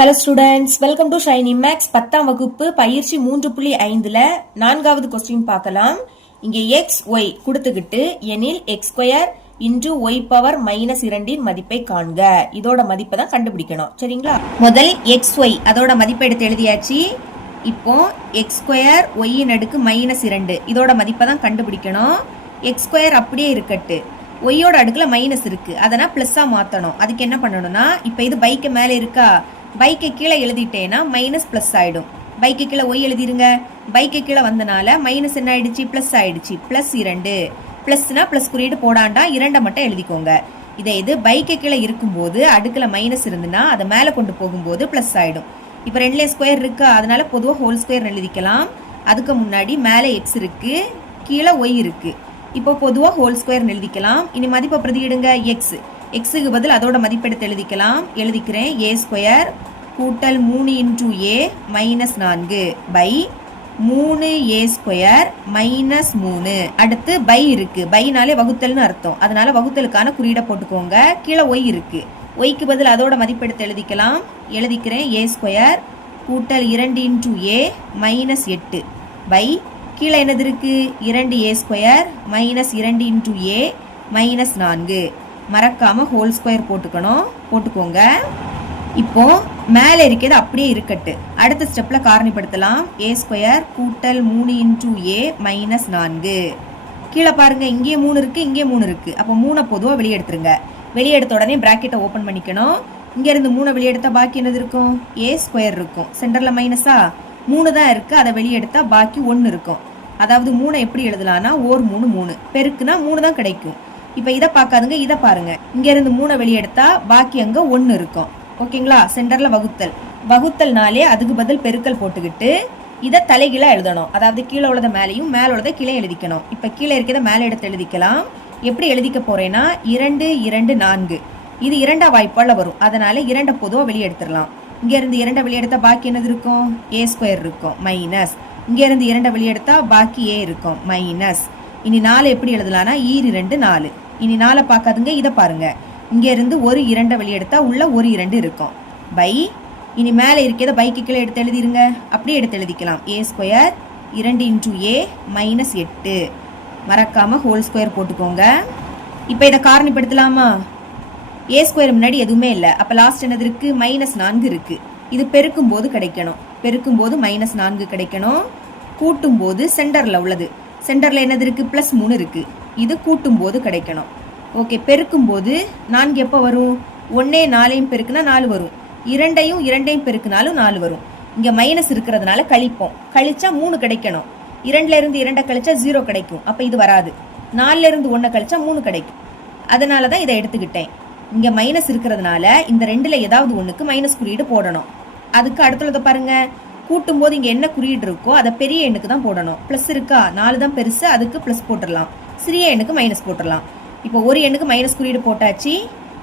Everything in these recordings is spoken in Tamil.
Hello students, welcome to shiny max 10ஆம் வகுப்பு பயிற்சி 3.5ல 4வது கொஸ்டின் பார்க்கலாம். இங்கே எக்ஸ் ஒய் கொடுத்துக்கிட்டு எனில் X square into Y power minus 2 மதிப்பை காண்க. இதோட மதிப்பை தான் கண்டுபிடிக்கணும். சரிங்களா? முதல் எக்ஸ் ஒய் அதோட மதிப்பை எடுத்து எழுதியாச்சு. இப்போ எக்ஸ் ஸ்கொயர் ஒய்யின் அடுக்கு -2 இதோட மதிப்பை தான் கண்டுபிடிக்கணும். எக்ஸ் ஸ்கொயர் அப்படியே இருக்கட்டு, ஒய்யோட அடுக்குல மைனஸ் இருக்கு, அதனால் பிளஸ்ஸா மாற்றணும். அதுக்கு என்ன பண்ணணும்னா, இப்போ இது பைக்கு மேலே இருக்கா, பைக்கை கீழே எழுதிட்டேன்னா மைனஸ் ப்ளஸ் ஆகிடும். பைக்கு கீழே ஒய் எழுதிருங்க. பைக்கு கீழே வந்தனால மைனஸ் என்ன ஆயிடுச்சு, ப்ளஸ் ஆயிடுச்சு. +2 ப்ளஸ்னா ப்ளஸ் குறியீடு போடாண்டா 2 மட்டும் எழுதிக்கோங்க. இதே இது பைக்கு கீழே இருக்கும்போது அடுக்குல மைனஸ் இருந்துன்னா அதை மேலே கொண்டு போகும்போது ப்ளஸ் ஆகிடும். இப்போ 2 ஸ்கொயர் இருக்கா, அதனால பொதுவாக ஹோல் ஸ்கொயர் எழுதிக்கலாம். அதுக்கு முன்னாடி மேலே எக்ஸ் இருக்கு, கீழே ஒய் இருக்கு. இப்போ பொதுவாக ஹோல் ஸ்கொயர் எழுதிக்கலாம். இனி மதிப்பை பிரதியிடுங்க. எக்ஸுக்கு பதில் அதோட மதிப்பெடுத்து எழுதிக்கலாம். எழுதிக்கிறேன். ஏ ஸ்கொயர் கூட்டல் 3 × a -4 பை 3a ஸ்கொயர் -3. அடுத்து பை இருக்கு, பைனாலே வகுத்தல்னு அர்த்தம், அதனால வகுத்தலுக்கான குறியீடை போட்டுக்கோங்க. கீழே ஒய் இருக்கு, ஒய்க்கு பதில் அதோட மதிப்பெடுத்து எழுதிக்கலாம். எழுதிக்கிறேன். ஏ ஸ்கொயர் கூட்டல் 2 × a -8 பை கீழே என்னது இருக்கு, 2a ஸ்கொயர் -2 × a -4. மறக்காம ஹோல் ஸ்கொயர் போட்டுக்கோங்க. இப்போ மேலே இருக்கிறது அப்படியே இருக்கட்டு. அடுத்த ஸ்டெப்ல காரணிப்படுத்தலாம். ஏ ஸ்கொயர் கூட்டல் 3 × a -4. கீழே பாருங்க, இங்கே 3 இருக்கு, இங்கே 3 இருக்கு. அப்போ 3 பொதுவாக வெளியே எடுத்துருங்க. வெளியே எடுத்த உடனே பிராக்கெட்டை ஓப்பன் பண்ணிக்கணும். இங்க இருந்து 3 வெளியே எடுத்தா பாக்கி என்னது இருக்கும், ஏ ஸ்கொயர் இருக்கும். சென்டர்ல மைனஸா 3 தான் இருக்கு, அதை வெளியே எடுத்தா பாக்கி 1 இருக்கும். அதாவது 3 எப்படி எழுதலாம்னா, ஓர் 3 பெருக்குனா 3 தான் கிடைக்கும். இப்போ இதை பார்க்காதுங்க, இதை பாருங்க. இங்க இருந்து 3 வெளியே எடுத்தா பாக்கி அங்க 1 இருக்கும். ஓகேங்களா? சென்டர்ல வகுத்தல்னாலே அதுக்கு பதில் பெருக்கல் போட்டுக்கிட்டு இதை தலைகீழா எழுதணும். அதாவது கீழே உள்ளத மேலையும் மேல உள்ளத கீழே எழுதிக்கணும். இப்போ கீழே இருக்கிறத மேலே எடுத்து எழுதிக்கலாம். எப்படி எழுதிக்க போறேன்னா, 2 2 4 இது 2ஆம் வாய்ப்பால வரும், அதனால 2 பொதுவாக வெளியே எடுத்துடலாம். இங்க இருந்து 2 வெளியே எடுத்தா பாக்கி என்னது இருக்கும், ஏ ஸ்கொயர் இருக்கும் மைனஸ். இங்க இருந்து 2 வெளியே எடுத்தா பாக்கி ஏ இருக்கும் மைனஸ். இனி 4 எப்படி எழுதலாம்னா, 2 4. இனி 4 பார்க்காதுங்க, இதை பாருங்க. இங்க இருந்து ஒரு 2 வெளியே எடுத்தா உள்ள ஒரு 2 இருக்கும் பை. இனி மேலே இருக்கிறத பைக்கு கீழே எடுத்து எழுதிருங்க. அப்படியே எடுத்து எழுதிக்கலாம். ஏ ஸ்கொயர் 2 × a -8. மறக்காம ஹோல் ஸ்கொயர் போட்டுக்கோங்க. இப்போ இதை காரணிப்படுத்தலாமா? ஏ ஸ்கொயர் முன்னாடி எதுவுமே இல்லை, அப்போ லாஸ்ட் என்னது இருக்கு, -4 இருக்கு. இது பெருக்கும் போது கிடைக்கணும், பெருக்கும்போது -4 கிடைக்கணும். கூட்டும் போது சென்டர்ல உள்ளது, சென்டர்ல என்னது இருக்கு, +3 இருக்கு. இது கூட்டும் போது கிடைக்கணும். ஓகே, பெருக்கும் போது 4 எப்போ வரும், 1 4 பெருக்குனா 4 வரும், 2 பெருக்குனாலும் 4 வரும். இங்க மைனஸ் இருக்கிறதுனால கழிப்போம், கழிச்சா 3 கிடைக்கணும். 2ல இருந்து 2 கழிச்சா 0 கிடைக்கும், அப்ப இது வராது. 4ல இருந்து 1 கழிச்சா 3 கிடைக்கும், அதனாலதான் இதை எடுத்துக்கிட்டேன். இங்க மைனஸ் இருக்கிறதுனால இந்த 2ல ஏதாவது ஒண்ணுக்கு மைனஸ் குறியீடு போடணும். அதுக்கு அடுத்துள்ளதை பாருங்க. கூட்டும் போது இங்க என்ன குறியீடு இருக்கோ அதை பெரிய எண்ணுக்கு தான் போடணும். பிளஸ் இருக்கா, 4 தான் பெருசு, அதுக்கு பிளஸ் போட்டுடலாம். சிறிய எண்ணுக்கு மைனஸ் போட்டுடலாம். இப்போ ஒரு எண்ணுக்கு மைனஸ் குறியீடு போட்டாச்சு.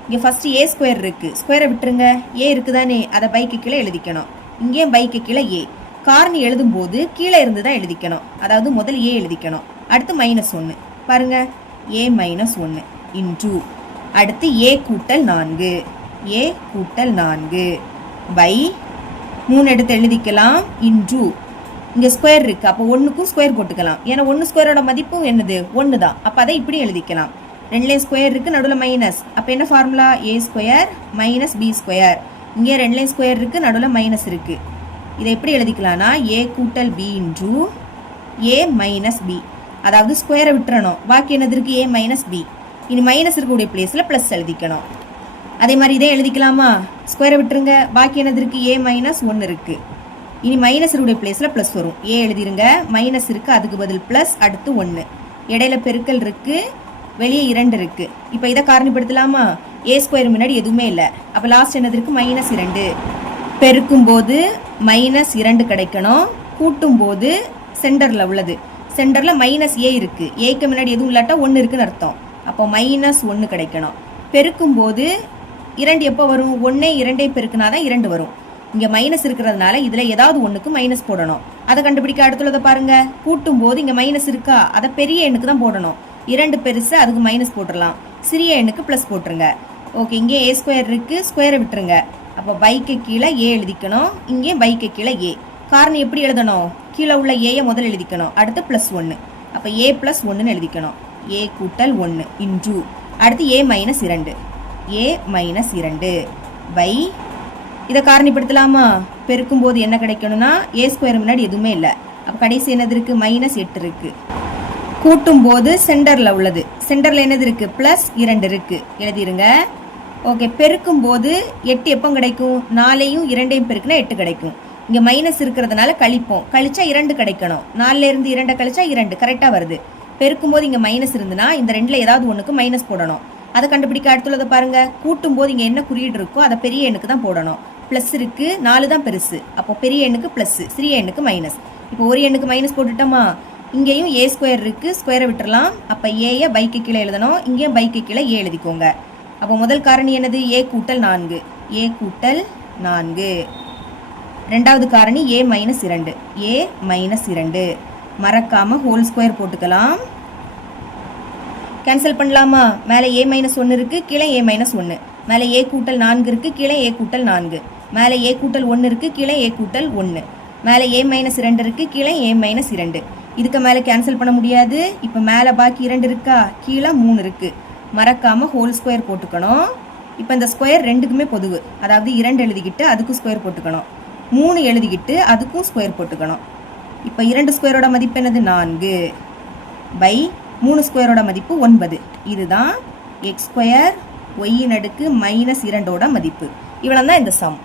இங்க ஃபர்ஸ்ட் ஏ ஸ்கொயர் இருக்கு, ஸ்கொயரை விட்டுருங்க. ஏ இருக்குதானே, அதை பைக்கு கீழே எழுதிக்கணும். இங்கேயும் பைக்கு கீழே ஏ. காரணி எழுதும் போது கீழே இருந்து தான் எழுதிக்கணும். அதாவது முதல் ஏ எழுதிக்கணும், அடுத்து -1 பாருங்க. ஏ -1 இன்டு அடுத்து ஏ கூட்டல் 4, ஏ கூட்டல் 4 பை 3 எடுத்து எழுதிக்கலாம். இன்டு இங்க ஸ்கொயர் இருக்கு, அப்போ 1க்கும் ஸ்கொயர் போட்டுக்கலாம். ஏன்னா 1 ஸ்கொயரோட மதிப்பும் என்னது, 1 தான். அப்போ அதை இப்படி எழுதிக்கலாம். 2 ஸ்கொயர் இருக்கு, நடுவில் மைனஸ். அப்போ என்ன ஃபார்முலா, ஏ ஸ்கொயர் -b ஸ்கொயர். இங்கே 2 ஸ்கொயர் இருக்கு, நடுவில் மைனஸ் இருக்கு. இதை எப்படி எழுதிக்கலாம்னா, ஏ கூட்டல் b இன்டு ஏ -b. அதாவது ஸ்கொயரை விட்டுறணும், பாக்கி என்னது இருக்கு, ஏ -b. இனி மைனஸ் இருக்கக்கூடிய பிளேஸ்ல பிளஸ் எழுதிக்கணும். அதே மாதிரி இதே எழுதிக்கலாமா, ஸ்கொயரை விட்டுருங்க, பாக்கி என்னது இருக்கு, ஏ -1 இருக்கு. இனி மைனஸ் இருக்கக்கூடிய பிளேஸ்ல பிளஸ் வரும், ஏ எழுதிருங்க. மைனஸ் இருக்கு, அதுக்கு பதில் பிளஸ், அடுத்து 1. இடையில பெருக்கல் இருக்கு, வெளியே 2 இருக்கு. இப்போ இதை காரணிப்படுத்தலாமா, ஏ ஸ்கொயர் முன்னாடி எதுவுமே இல்லை, அப்போ லாஸ்ட் என்னது இருக்கு, -2. பெருக்கும் போது -2 கிடைக்கணும். கூட்டும் போது சென்டர்ல உள்ளது, சென்டர்ல -a இருக்கு, ஏக்கு முன்னாடி எதுவும் இல்லாட்டா 1 இருக்குன்னு அர்த்தம். அப்போ -1 கிடைக்கணும். பெருக்கும் போது 2 எப்போ வரும், 1 2 பெருக்குனாதான் 2 வரும். இங்க மைனஸ் இருக்கிறதுனால இதுல ஏதாவது ஒண்ணுக்கு மைனஸ் போடணும். அதை கண்டுபிடிக்க அடுத்துள்ளதை பாருங்க. கூட்டும் போது இங்க மைனஸ் இருக்கா, அதை பெரிய எண்ணுக்கு தான் போடணும். 2 பெருசு, அதுக்கு மைனஸ் போட்டுடலாம். சிறிய எண்ணுக்கு பிளஸ் போட்டுருங்க. ஓகே, இங்கே ஏ ஸ்கொயர் இருக்கு, ஸ்கொயரை விட்டுருங்க. அப்போ பைக்கு கீழே ஏ எழுதிக்கணும், இங்கே பைக்கு கீழே ஏ. காரணம் எப்படி எழுதணும்? கீழே உள்ள ஏயை முதல் எழுதிக்கணும், அடுத்து ப்ளஸ் 1. அப்போ ஏ ப்ளஸ் 1ன்னு எழுதிக்கணும். ஏ கூட்டல் 1 இன்டு அடுத்து ஏ மைனஸ் 2. ஏ மைனஸ் 2 பை, இதை காரணிப்படுத்தலாமா? பெருக்கும் போது என்ன கிடைக்கணும்னா ஏ ஸ்கொயர் முன்னாடி எதுவுமே இல்லை, அப்போ கடைசி என்னது இருக்கு? -8 இருக்கு. கூட்டும் போது சென்டரில் உள்ளது, சென்டரில் என்னது இருக்கு? +2 இருக்கு, எழுதிருங்க. ஓகே, பெருக்கும் போது 8 எப்போ கிடைக்கும்? 4ஐயும் 2ஐயும் பெருக்குனா 8 கிடைக்கும். இங்கே மைனஸ் இருக்கிறதுனால கழிப்போம், கழிச்சா 2 கிடைக்கணும். 4ல இருந்து 2 கழிச்சா 2 கரெக்டாக வருது. பெருக்கும் போது இங்கே மைனஸ் இருந்துன்னா இந்த ரெண்டில் ஏதாவது ஒன்றுக்கு மைனஸ் போடணும். அதை கண்டுபிடிக்க அடுத்துள்ளதை பாருங்க. கூட்டும் போது இங்கே என்ன குறியீடு இருக்கோ அதை பெரிய எண்ணுக்கு தான் போடணும். ப்ளஸ் இருக்கு, 4 தான் பெருசு, அப்போ பெரிய எண்ணுக்கு ப்ளஸ், சிறிய எண்ணுக்கு மைனஸ். இப்போ ஒரு எண்ணுக்கு மைனஸ் போட்டுட்டோமா? இங்கேயும் ஏ ஸ்கொயர் இருக்கு, ஸ்கொயரை விட்டுறலாம். அப்போ ஏயை பைக்கு கீழே எழுதணும், இங்கேயும் பைக்கு கீழே ஏ எழுதிக்கோங்க. அப்போ முதல் காரணி என்னது? ஏ கூட்டல் 4. ஏ கூட்டல் 4. ரெண்டாவது காரணி ஏ மைனஸ் 2. ஏ மைனஸ் 2. மறக்காம ஹோல் ஸ்கொயர் போட்டுக்கலாம். கேன்சல் பண்ணலாமா? மேலே ஏ மைனஸ் 1 இருக்கு, கீழே ஏ மைனஸ் 1. மேலே ஏ கூட்டல் 4 இருக்கு, கீழே ஏ கூட்டல் 4. மேலே ஏ கூட்டல் 1 இருக்கு, கீழே ஏ கூட்டல் 1. மேலே ஏ மைனஸ் 2 இருக்கு, கீழே ஏ மைனஸ் 2. இதுக்கு மேலே கேன்சல் பண்ண முடியாது. இப்போ மேலே பாக்கி 2 இருக்கா, கீழே 3 இருக்கு. மறக்காம ஹோல் ஸ்கொயர் போட்டுக்கணும். இப்போ இந்த ஸ்கொயர் ரெண்டுக்குமே பொதுவு, அதாவது 2 எழுதிக்கிட்டு அதுக்கும் ஸ்கொயர் போட்டுக்கணும், 3 எழுதிக்கிட்டு அதுக்கும் ஸ்கொயர் போட்டுக்கணும். இப்போ 2 ஸ்கொயரோட மதிப்பு என்னது? 4 பை 3 ஸ்கொயரோட மதிப்பு 9. இதுதான் x² y⁻2 - 2ஓட மதிப்பு. இவ்வளோ தான் இந்த சம்.